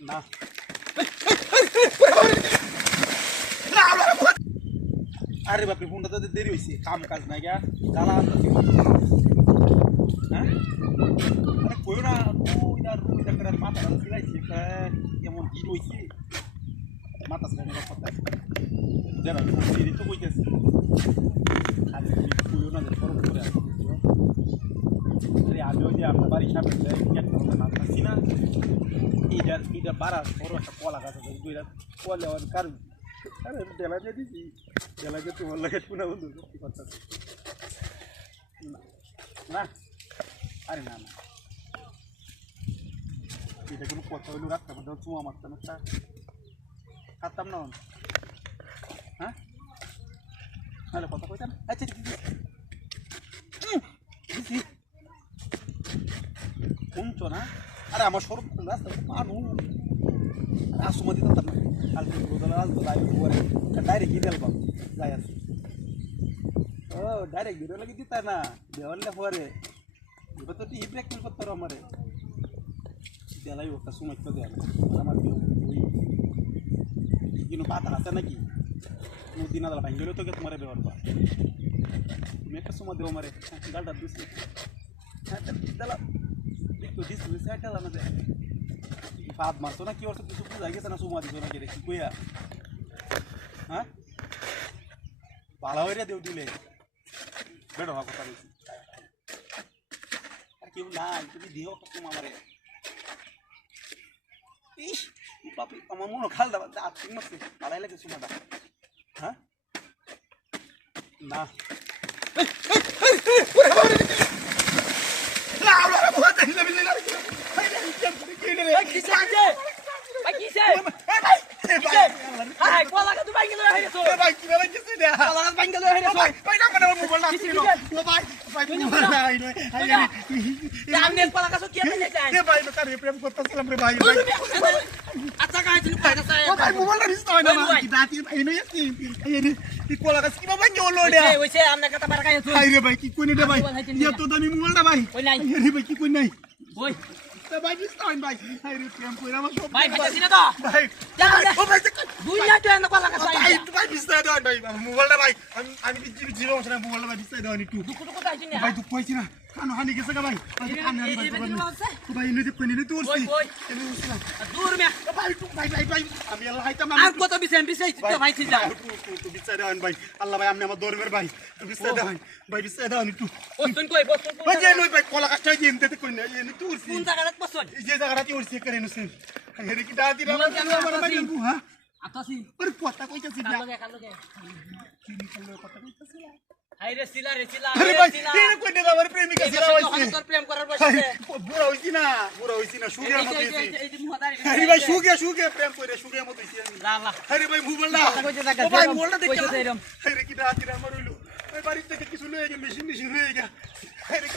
না আরে বাপরে ফোনটা তো দেরি হয়েছে কাম কাজ নাই গা জ্বালা আনতেছি হ্যাঁ আরে কইও না তুই আর রুই দেখে মাথা সিলাইছি কেমন কি রয়েছে মাথা সিলাই কথা যারা দেরি তো কইতেছি আরে কইও না যে ফরম করে আরে আমি ওই যে আপনার বাড়ির সামনে নাচছি না এইটা বাড়া বড় একটা কলা গাছ আছে দুইটা কলে আমার কারণ আরে বেলা দিয়ে দিছি বেলা দিয়ে তোমার লাগে শোনা বন্ধু সত্যি কথা না আরে না না এটা কোনো কথা হইলো রাখতাম চুমা মারতাম একটা খাতাম না হ্যাঁ তাহলে কথা কইতাম আচ্ছা দিদি শুনছো না আরে আমার সরব রাস্তা মানুষ আসুমা দিতাম না কালকে আসতো লাইভ করে ডাইরেক্ট গিয়ে দিলাম যাই আসো ও ডাইরেক্ট ভিডিও লাগিয়ে দিতা না দেওয়ালে পরে এবার তো ই ব্রেকমেন্ট করতে পারো আমারে দেলাই ওটা সময় তো দেয় আমার ওই কিন্তু পাতা আছে নাকি দিন আদাল ভাঙ গেলেও তোকে তোমার ব্যবহার কর তুমি একটা সময় দেবো মারে গালটা দিচ্ছি হ্যাঁ দিলাম একটু দিচ্ছি হ্যাঁ দিলাম না পাত মারছো না কি করছো কিছু বুঝা গেছে না সময় দিছো নাকি রে কি কইয়া হ্যাঁ ভালো হয়ে দেও দিলে বেড়ো কথা বলছি আর কেউ না তুমি দিও তোমার আমারে ইস বাপরে আমার মনে খাল দাবা ঠিক মারছে ভালাই লাগে শোনাটা হ্যাঁ না ভাই দিস্তাইন ভাই হাই রে প্রেম কইরা আমার সব ভাই ভাইছি না তো ভাই ও ভাই দুই লাখ টাকা না কলা কাছে ভাই ভাই দিস্তাই দাও ভাই মোবাইলটা ভাই আমি জিরো হচ্ছে না মোবাইলটা ভাই দিস্তাই দাও একটু দুঃখ দুঃখ আইছি না ভাই দুঃখ হইছি না কানো হানি গেছে গা ভাই কানো হানি ভাই ভাই ইনি কোনি নি তুরছি আমি উছলা দূর মে ভাই ভাই আমি আল্লাহ হাইতাম আর কত বিছেন বিছাই তো ভাই ঠিক যা তুই বিছাই দাও ভাই আল্লাহ ভাই আপনি আমার দরবের ভাই তুই বিছাই দাও ভাই বিছাই দাও একটু বসুন কই ভাই যে নই ভাই কলা কাছে দিতে কই না ইনি তুরছি কোন জায়গায় বসুন এই যে জায়গাটা উড়ছে করে নছেন আরে কি দাদি রা আমার ভাই হ্যাঁ আতাসি আরে কথা কইতাছি না কালকে কি নিকলো কথা কইতাছি হাই রে সিলা আরে ভাই এর কই দে আমার প্রেমিকা সিলা হইছে তোর প্রেম করার বসে বুড়া হইছি না সুগের মত হইছে আরে ভাই সুগে প্রেম কইরে সুগের মত হইছে লা আরে ভাই মোবাইলটা ও ভাই মোবাইলটা দেখতে আরে কি দাদি রা আমার হইলো ওই বাড়ি থেকে কিছু লয়ে গে মেশিন লয়ে গে আরে কি